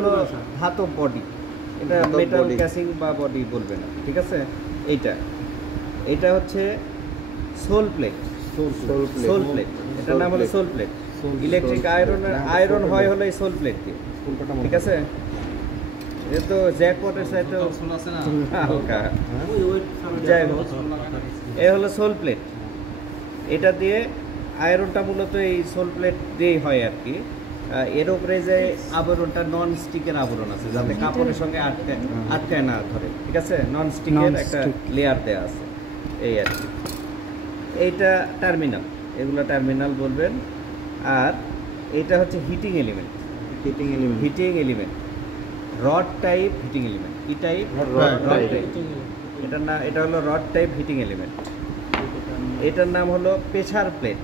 হলো ধাতব বডি, এটা মেটাল ক্যাসিং বা বডি বলবে না, ঠিক আছে। এইটা হচ্ছে সোল প্লেট, সোল প্লেট, এটার নাম হলো সোল প্লেট। ইলেকট্রিক আয়রন হয় হলো এই সোল প্লেট দিয়ে, ঠিক আছে। এটা তো জ্যাকপটের সাথে হালকা, যাই হোক এ হলো সোল প্লেট। এটা দিয়ে আয়রনটা মূলত এই সোল প্লেট দিয়েই হয় আর কি। এর উপরে যে আবরণটা নন স্টিকের আবরণ আছে, যাতে কাপড়ের সঙ্গে আটকায় না ধরে, ঠিক আছে। নন স্টিকের একটা লেয়ার দেওয়া আছে, এই আর কি। এইটা টার্মিনাল, এগুলো টার্মিনাল বলবেন। আর এটা হচ্ছে heating element, heating element rod type heating element. কি টাইপ? Rod type. এটা হলো রড টাইপ হিটিং এলিমেন্ট। এটার নাম হলো pressure plate.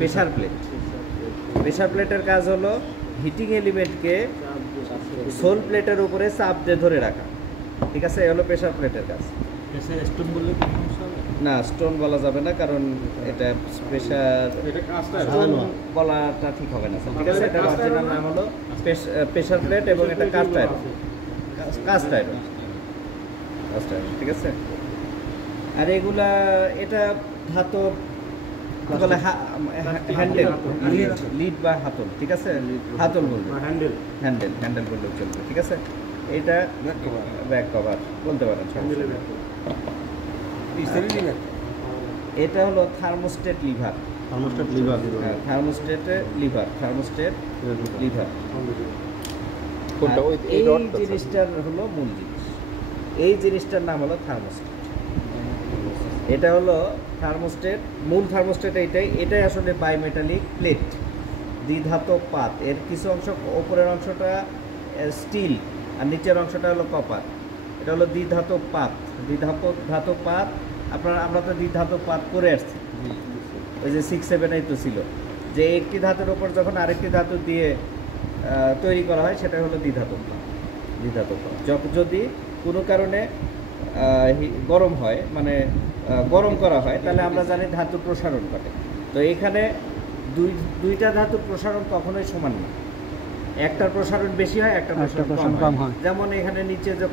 Pressure plate, pressure প্লেটের কাজ হলো হিটিং এলিমেন্টকে সোল প্লেটের উপরে চাপ দিয়ে ধরে রাখা, ঠিক আছে। এই হলো প্রেসার প্লেটের কাজ। না, স্টোন বলা যাবে না, কারণ এটা প্রেসার স্টোন বলাটা ঠিক হবে না, ঠিক আছে। এটা অরিজিনাল নাম হলো প্রেসার প্লেট এবং এটা কাস্ট আয়রন, ঠিক আছে। আর এগুলা এটা ধাতব বলে হ্যান্ডেল, লিড বা হাতল, ঠিক আছে। হাতল বলবে, হ্যান্ডেল বললেও চলবে, ঠিক আছে। এটা ব্যাক কভার বলতে পারেন। এটা হলো থার্মোস্টেট লিভার, থার্মোস্টেট লিভার। এই জিনিসটার হলো মূল জিনিস, এই জিনিসটার নাম হলো থার্মোস্টেট। এটা হলো থার্মোস্টেট, মূল থার্মোস্টেট এটাই আসলে বায়োমেটালিক প্লেট, দ্বিধাতব পাত। এর কিছু অংশ, ওপরের অংশটা স্টিল আর নিচের অংশটা হলো কপার। এটা হলো দ্বিধাতব পাত, ধাতব পাত। আমরা তো দ্বিধাতব পাত করে আসছি, ওই যে 6-7 তো ছিল, যে একটি ধাতুর ওপর যখন আরেকটি ধাতু দিয়ে তৈরি করা হয় সেটা হলো দ্বিধাতব পাত। যদি কোনো কারণে গরম হয়, মানে গরম করা হয়, তাহলে আমরা জানি ধাতুর প্রসারণ ঘটে। তো এখানে দুইটা ধাতুর প্রসারণ কখনোই সমান না, একটার প্রসারণ বেশি হয়, একটা প্রসারণ কম হয়। যেমন এখানে নিচে যে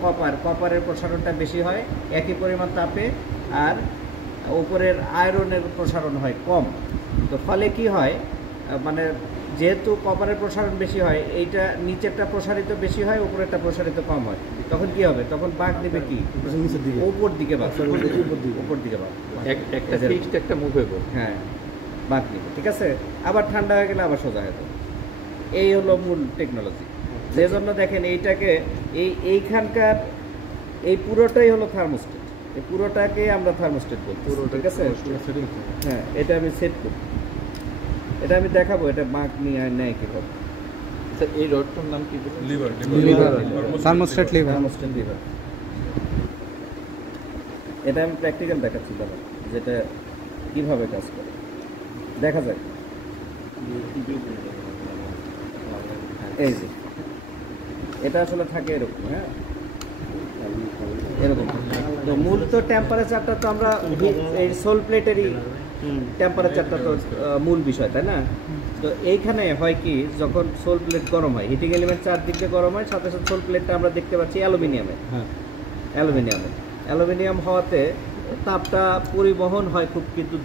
কপারের প্রসারণটা বেশি হয় একই পরিমাণ তাপে, আর উপরের আয়রনের প্রসারণ হয় কম। তো ফলে কি হয়, মানে যেহেতু কপারের প্রসারণ বেশি হয়, এইটা নিচেরটা প্রসারিত বেশি হয়, উপরেরটা প্রসারিত কম হয়। তখন কি হবে? তখন বাঁক দেবে কি উপর দিকে বাঁক, একটা মুভেবল, হ্যাঁ বাঁক দিবে, ঠিক আছে। আবার ঠান্ডা হয়ে গেলে আবার সোজা হয়ে যাবে। এই হলো মূল টেকনোলজি। যে জন্য দেখেন এইটাকে এইখানকার এই পুরোটাই হলো থার্মোস্টেট, এই পুরোটাকে আমরা থার্মোস্টেট বলছি, ঠিক আছে। হ্যাঁ, এটা আমি সেট করি, এটা আমি দেখাবো, এটা বাঁক নিয়ে নেয় কীভাবে। এই রডটার নাম কি? Liver, thermostat liver. এটা আমি প্র্যাকটিক্যাল দেখাচ্ছি দাদা, যেটা কীভাবে কাজ করে দেখা যায়। এই যে এটা আসলে থাকে এরকম, হ্যাঁ এরকম। তো মূল তো টেম্পারেচারটা তো আমরা এই সোল প্লেটেরই টেম্পারেচারটা তো মূল বিষয়, তাই না? তো এইখানে হয় কি, যখন সোল প্লেট গরম হয়, হিটিং এলিমেন্ট চারদিক দিয়ে গরম হয়, সাথে সাথে সোল প্লেটটা আমরা দেখতে পাচ্ছি অ্যালুমিনিয়াম হওয়াতে তাপটা পরিবহন হয় খুব কিন্তু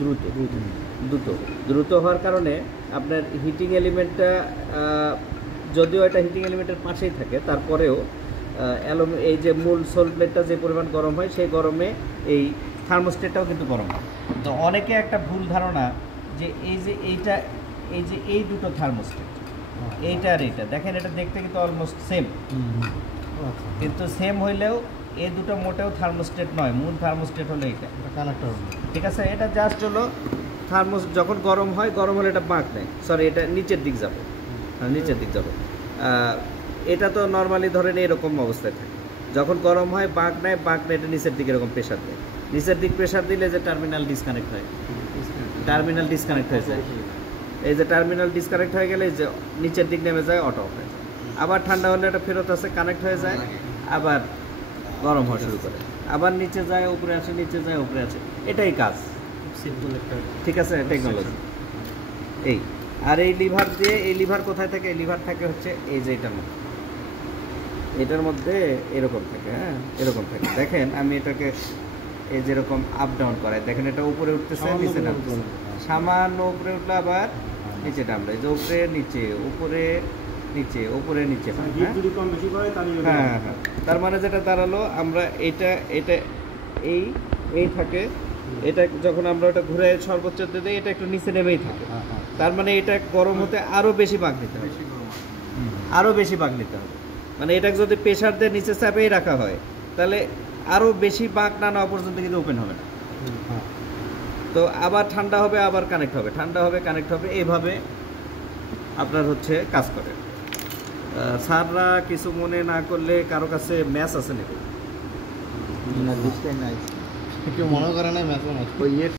দ্রুত হওয়ার কারণে আপনার হিটিং এলিমেন্টটা, যদিও এটা হিটিং এলিমেন্টের পাশেই থাকে, তারপরেও এই যে মূল সোল প্লেটটা যে পরিমাণ গরম হয়, সেই গরমে এই থার্মোস্টেটটাও কিন্তু গরম হয়। তো অনেকে একটা ভুল ধারণা যে এই দুটো থার্মোস্টেট, এইটা আর এইটা, দেখেন এটা দেখতে কিন্তু অলমোস্ট সেম, কিন্তু সেম হইলেও এই দুটো মোটেও থার্মোস্টেট নয়। মূল থার্মোস্টেট হলো এইটা, ঠিক আছে। এটা জাস্ট হলো যখন গরম হয়, গরম হলে এটা বাঁক নেয়, সরি এটা নিচের দিক যাবে, এটা তো নর্মালি ধরেন এরকম অবস্থায় থাকে। যখন গরম হয় বাঁক নেয়, এটা নিচের দিকে এরকম প্রেশার দেয়। নিচের দিক প্রেশার দিলে যে টার্মিনাল ডিসকানেক্ট হয়ে যায়, এই যে টার্মিনাল ডিসকানেক্ট হয়ে গেলে যে নিচের দিক নেমে যায়, অটো অফ হয়ে যায়। আবার ঠান্ডা হলে এটা ফেরত আসে, কানেক্ট হয়ে যায়, আবার গরম হওয়া শুরু করে, আবার নিচে যায় উপরে আসে, এটাই কাজ, ঠিক আছে টেকনোলজি। আর এই লিভার কোথায় থাকে? এই লিভার থাকে হচ্ছে এই যে এটার মধ্যে, এটার মধ্যে এরকম থাকে, হ্যাঁ এরকম থাকে। দেখেন আমি এটাকে এই যেরকম আপ ডাউন করাই, দেখেন এটা উপরে উঠতেছে নিচে নামতেছে, সামান্য উপরে উঠলে আবার নিচে নামলে, যে উপরে নিচে উপরে নিচে উপরে নিচে, হ্যাঁ হ্যাঁ। তার মানে যেটা দাঁড়ালো আমরা এটা এটা এই থাকে, এটা যখন আমরা ওটা ঘুরে সর্বোচ্চ দিই এটা একটু নিচে নেমেই থাকে। তার মানে এটা গরম হতে আরো বেশি বাঁক নিতে হবে, আরো বেশি বাঁক নিতে হবে। মানে এটাকে যদি প্রেশার দিয়ে নিচে চাপেই রাখা হয় তাহলে আরো বেশি বাঁক না নেওয়া পর্যন্ত কিন্তু ওপেন হবে না। তো আবার ঠান্ডা হবে, আবার কানেক্ট হবে, ঠান্ডা হবে কানেক্ট হবে, এইভাবে আপনার হচ্ছে কাজ করে। স্যাররা কিছু মনে না করলে কারো কাছে ম্যাচ আছে নাকি? না, মনে করে না ম্যাচ